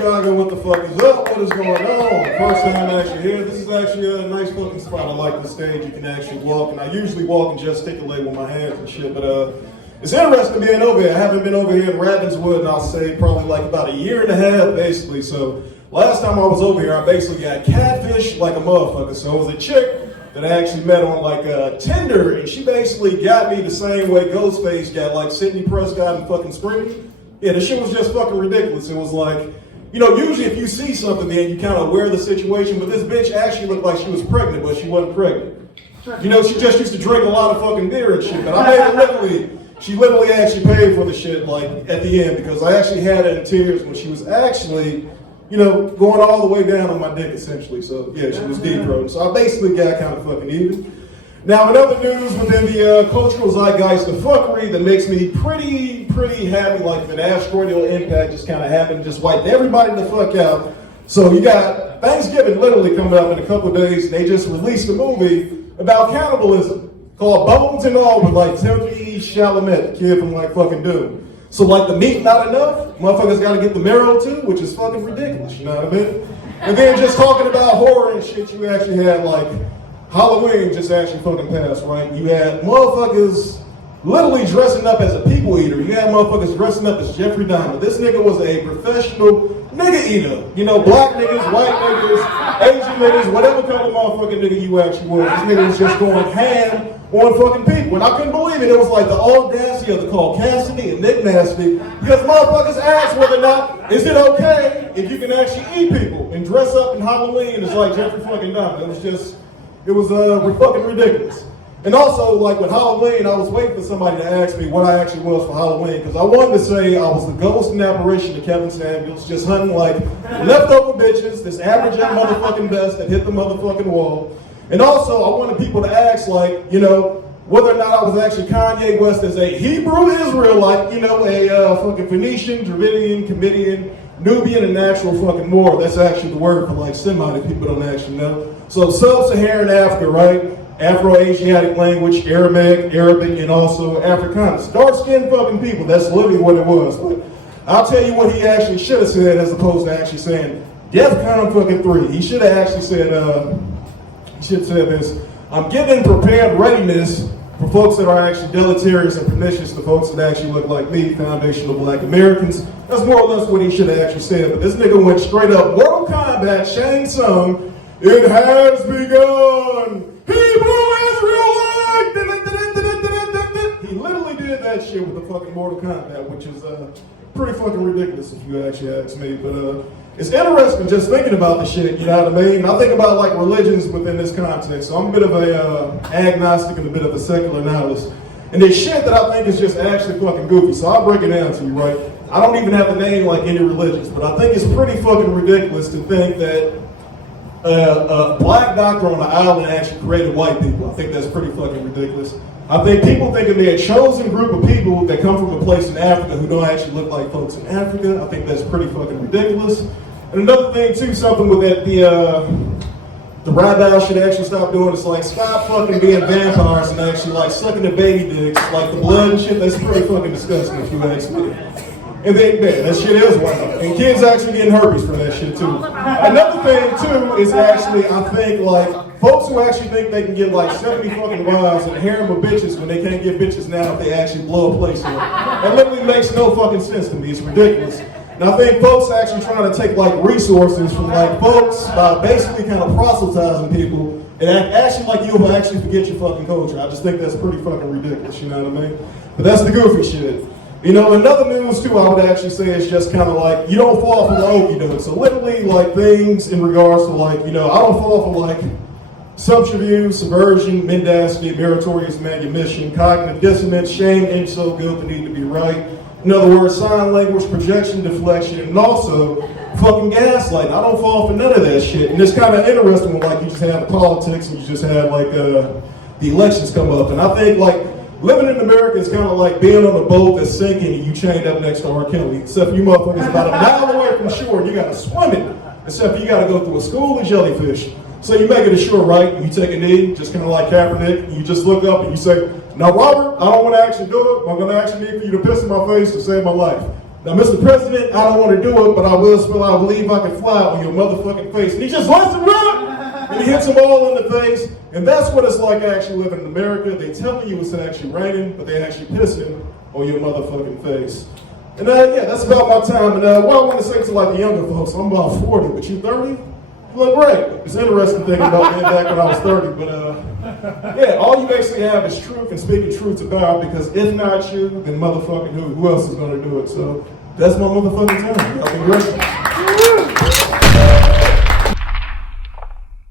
Chicago, what the fuck is up? What is going on? First time actually here. This is actually a nice fucking spot. I like the stage. You can actually walk, and I usually walk and gesticulate with my hands and shit, but it's interesting being over here. I haven't been over here in Ravenswood, and I'll say probably like about a year and a half, basically. So last time I was over here, I basically got catfish like a motherfucker. So it was a chick that I actually met on like Tinder, and she basically got me the same way Ghostface got like Sidney Prescott and fucking Scream. Yeah, the shit was just fucking ridiculous. It was like, you know, usually if you see something, man, you kind of aware of the situation, but this bitch actually looked like she was pregnant, but she wasn't pregnant. You know, she just used to drink a lot of fucking beer and shit, but I made her she literally actually paid for the shit, like, at the end, because I actually had her in tears when she was actually, you know, going all the way down on my dick, essentially. So, yeah, she was deep-throating. So I basically got kind of fucking even. Now, in other news within the cultural zeitgeist, the fuckery that makes me pretty happy, like if an asteroidal impact just kind of happened, just wiped everybody the fuck out. So you got Thanksgiving literally coming up in a couple of days, and they just released a movie about cannibalism called Bones and All with like Timothy Chalamet, the kid from like fucking Doom. So like the meat not enough, motherfuckers gotta get the marrow too, which is fucking ridiculous, you know what I mean? And then just talking about horror and shit, you actually had like Halloween just actually fucking passed, right? You had motherfuckers literally dressing up as a people eater. You had motherfuckers dressing up as Jeffrey Dahmer. This nigga was a professional nigga eater. You know, black niggas, white niggas, Asian niggas, whatever kind of motherfucking nigga you actually was. This nigga was just going ham on fucking people. And I couldn't believe it. It was like the audacity of the Call Cassidy and Nick Nasty, because motherfuckers asked whether or not, is it okay if you can actually eat people and dress up in Halloween as like Jeffrey fucking Dahmer? It was fucking ridiculous. And also, like with Halloween, I was waiting for somebody to ask me what I actually was for Halloween, because I wanted to say I was the ghost and apparition of Kevin Samuels, just hunting like leftover bitches, this average motherfucking best that hit the motherfucking wall. And also, I wanted people to ask, like, you know, whether or not I was actually Kanye West as a Hebrew Israelite, you know, a fucking Phoenician, Dravidian, Comedian, Nubian, and natural fucking Moor. That's actually the word for like Semite, people don't actually know. So sub-Saharan Africa, right? Afro-Asiatic language, Aramaic, Arabic, and also Afrikaans. Dark-skinned fucking people, that's literally what it was. But I'll tell you what he actually should have said as opposed to actually saying DEFCON fucking 3. He should have actually said, this, I'm getting prepared readiness for folks that are actually deleterious and pernicious to folks that actually look like me, foundational black Americans. That's more or less what he should have actually said. But this nigga went straight up, Mortal Kombat, Shang Tsung, it has begun! Hebrew Israelite! He literally did that shit with the fucking Mortal Kombat, which is pretty fucking ridiculous if you actually ask me. But it's interesting just thinking about the shit, you know what I mean? I think about like religions within this context. So I'm a bit of a agnostic and a bit of a secular nihilist. And there's shit that I think is just actually fucking goofy. So I'll break it down to you, right? I don't even have to name like any religions, but I think it's pretty fucking ridiculous to think that a black doctor on an island actually created white people. I think that's pretty fucking ridiculous. I think people thinking they're a chosen group of people that come from a place in Africa who don't actually look like folks in Africa. I think that's pretty fucking ridiculous. And another thing too, something with that the rabbis should actually stop doing is like stop fucking being vampires and actually like sucking the baby dicks, like the blood and shit. That's pretty fucking disgusting if you ask me. And then, man, that shit is wild. And kids actually getting herpes for that shit too. Another thing too is actually, I think like, folks who actually think they can get like 70 fucking wives and a harem of bitches when they can't get bitches now if they actually blow a place up. That literally makes no fucking sense to me. It's ridiculous. And I think folks are actually trying to take like resources from like folks by basically kind of proselytizing people and actually like you will actually forget your fucking culture. I just think that's pretty fucking ridiculous, you know what I mean? But that's the goofy shit. You know, another news too, I would actually say is just kind of like, you don't fall for the okie doke. So literally like things in regards to like, you know, I don't fall for like subterfuge, subversion, mendacity, meritorious manumission, cognitive dissonance, shame, insult, guilt, the need to be right. In other words, sign language, projection, deflection, and also fucking gaslighting. I don't fall for none of that shit. And it's kind of interesting when like you just have politics and you just have like the elections come up. And I think like, living in America is kind of like being on a boat that's sinking and you chained up next to R. Kelly. Except you motherfuckers about a mile away from shore and you gotta swim it. Except you gotta go through a school of jellyfish. So you make it ashore, right? And you take a knee, just kind of like Kaepernick, and you just look up and you say, now Robert, I don't want to actually do it, but I'm gonna actually need for you to piss in my face to save my life. Now, Mr. President, I don't want to do it, but I will spell I believe I can fly on your motherfucking face. And he just lets him rip, and he hits them all in the face. And that's what it's like actually living in America. They telling you it's actually raining, but they actually pissing on your motherfucking face. And yeah, that's about my time. And what I want to say to like the younger folks, I'm about 40, but you 30? You look great. It's interesting thinking about being back when I was 30, but yeah, all you basically have is truth and speaking truth about, because if not you, then motherfucking who else is going to do it? So that's my motherfucking time. Y'all be great.